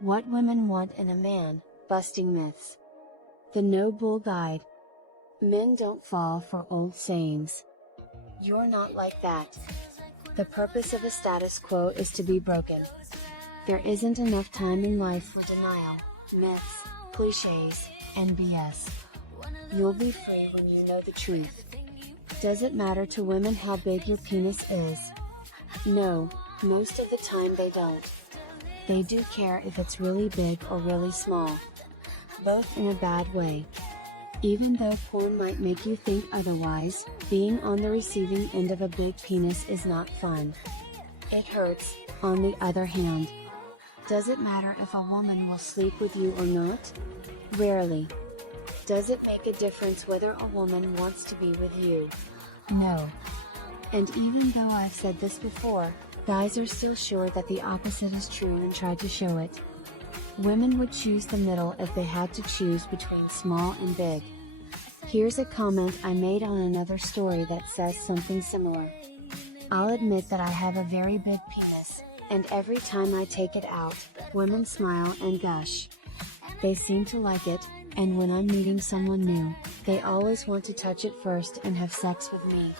What Women Want in a Man, Busting Myths. The No Bull Guide. Men don't fall for old sayings. You're not like that. The purpose of a status quo is to be broken. There isn't enough time in life for denial, myths, cliches, and BS. You'll be free when you know the truth. Does it matter to women how big your penis is? No, most of the time they don't. They do care if it's really big or really small. Both in a bad way. Even though porn might make you think otherwise, being on the receiving end of a big penis is not fun. It hurts, on the other hand. Does it matter if a woman will sleep with you or not? Rarely. Does it make a difference whether a woman wants to be with you? No. And even though I've said this before, guys are still sure that the opposite is true and try to show it. Women would choose the middle if they had to choose between small and big. Here's a comment I made on another story that says something similar. I'll admit that I have a very big penis, and every time I take it out, women smile and gush. They seem to like it, and when I'm meeting someone new, they always want to touch it first and have sex with me.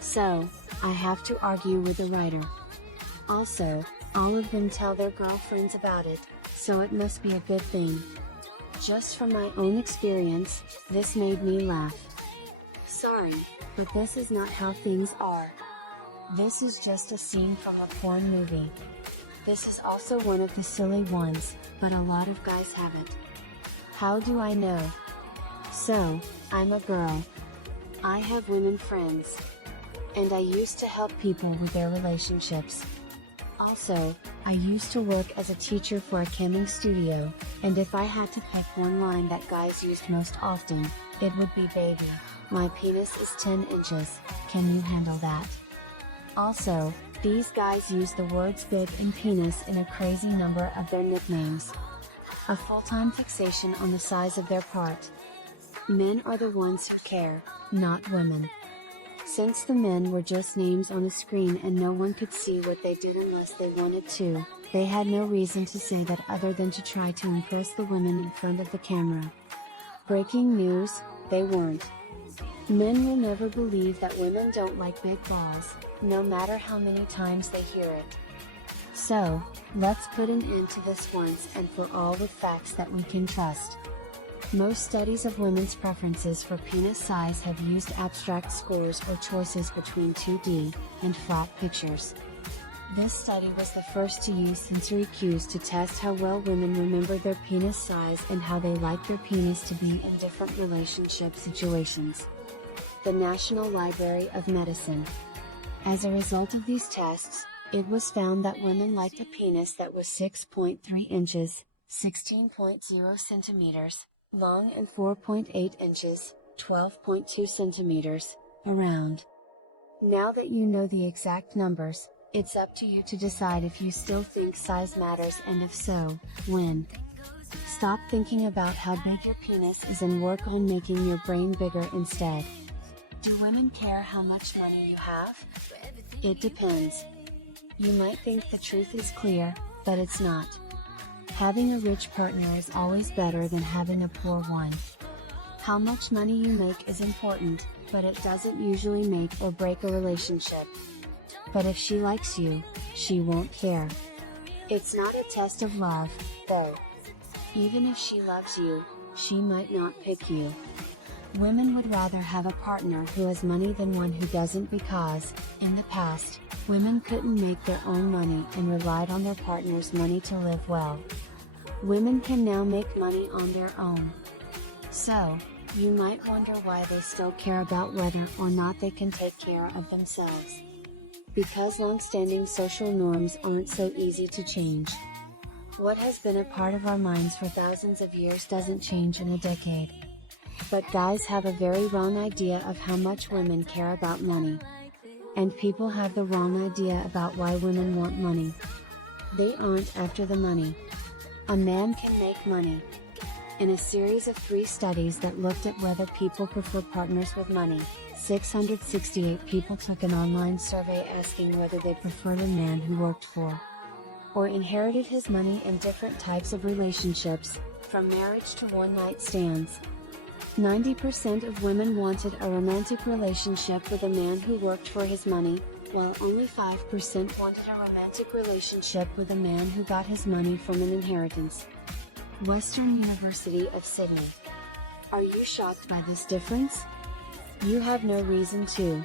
So, I have to argue with the writer. Also, all of them tell their girlfriends about it, so it must be a good thing. Just from my own experience, this made me laugh. Sorry, but this is not how things are. This is just a scene from a porn movie. This is also one of the silly ones, but a lot of guys have it. How do I know? So, I'm a girl. I have women friends. And I used to help people with their relationships. Also, I used to work as a teacher for a camming studio, and if I had to pick one line that guys used most often, it would be "Baby, my penis is 10 inches, can you handle that?" Also, these guys use the words big and penis in a crazy number of their nicknames. A full-time fixation on the size of their part. Men are the ones who care, not women. Since the men were just names on a screen and no one could see what they did unless they wanted to, they had no reason to say that other than to try to impress the women in front of the camera. Breaking news, they weren't. Men will never believe that women don't like big balls, no matter how many times they hear it. So, let's put an end to this once and for all with facts that we can trust. Most studies of women's preferences for penis size have used abstract scores or choices between 2D and flat pictures. This study was the first to use sensory cues to test how well women remember their penis size and how they like their penis to be in different relationship situations. The National Library of Medicine. As a result of these tests, it was found that women liked a penis that was 6.3 inches, 16.0 centimeters, long and 4.8 inches, 12.2 centimeters, around. Now that you know the exact numbers, it's up to you to decide if you still think size matters and if so, when. Stop thinking about how big your penis is and work on making your brain bigger instead. Do women care how much money you have? It depends. You might think the truth is clear, but it's not. Having a rich partner is always better than having a poor one. How much money you make is important, but it doesn't usually make or break a relationship. But if she likes you, she won't care. It's not a test of love, though. Even if she loves you, she might not pick you. Women would rather have a partner who has money than one who doesn't because, in the past, women couldn't make their own money and relied on their partner's money to live well. Women can now make money on their own. So, you might wonder why they still care about whether or not they can take care of themselves. Because long-standing social norms aren't so easy to change. What has been a part of our minds for thousands of years doesn't change in a decade. But guys have a very wrong idea of how much women care about money. And people have the wrong idea about why women want money. They aren't after the money. A man can make money. In a series of 3 studies that looked at whether people prefer partners with money, 668 people took an online survey asking whether they preferred a man who worked for or inherited his money in different types of relationships, from marriage to one-night stands. 90% of women wanted a romantic relationship with a man who worked for his money, while only 5% wanted a romantic relationship with a man who got his money from an inheritance. Western University of Sydney. Are you shocked by this difference? You have no reason to.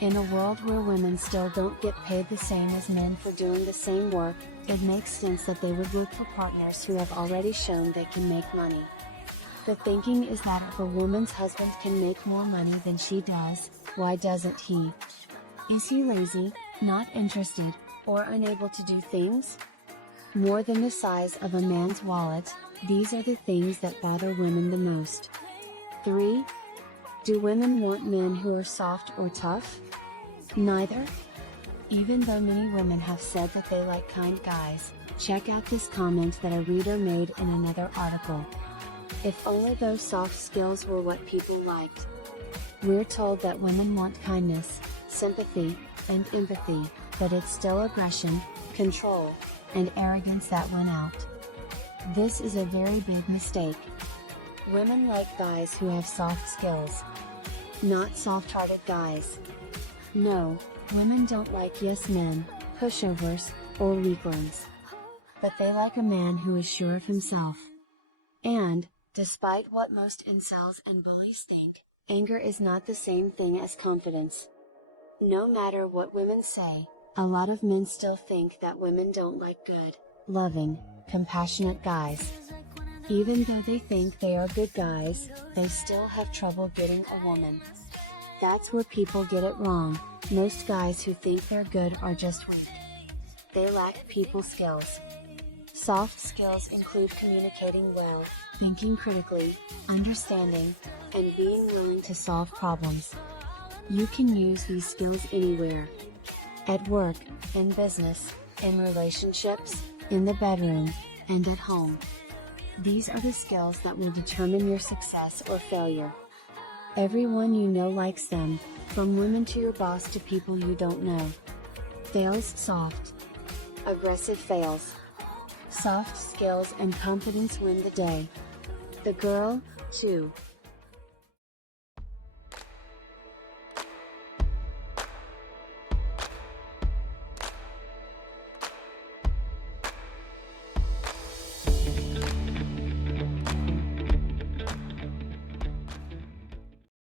In a world where women still don't get paid the same as men for doing the same work, it makes sense that they would look for partners who have already shown they can make money. The thinking is that if a woman's husband can make more money than she does, why doesn't he? Is he lazy, not interested, or unable to do things? More than the size of a man's wallet, these are the things that bother women the most. 3. Do women want men who are soft or tough? Neither. Even though many women have said that they like kind guys, check out this comment that a reader made in another article. If only those soft skills were what people liked. We're told that women want kindness, sympathy, and empathy, but it's still aggression, control, and arrogance that win out. This is a very big mistake. Women like guys who have soft skills, not soft-hearted guys. No, women don't like yes men, pushovers, or weaklings. But they like a man who is sure of himself. And, despite what most incels and bullies think, anger is not the same thing as confidence. No matter what women say, a lot of men still think that women don't like good, loving, compassionate guys. Even though they think they are good guys, they still have trouble getting a woman. That's where people get it wrong. Most guys who think they're good are just weak. They lack people skills. Soft skills include communicating well, thinking critically, understanding, and being willing to solve problems. You can use these skills anywhere. At work, in business, in relationships, in the bedroom, and at home. These are the skills that will determine your success or failure. Everyone you know likes them, from women to your boss to people you don't know. Fails soft. Aggressive fails. Soft skills and confidence win the day. The girl, too.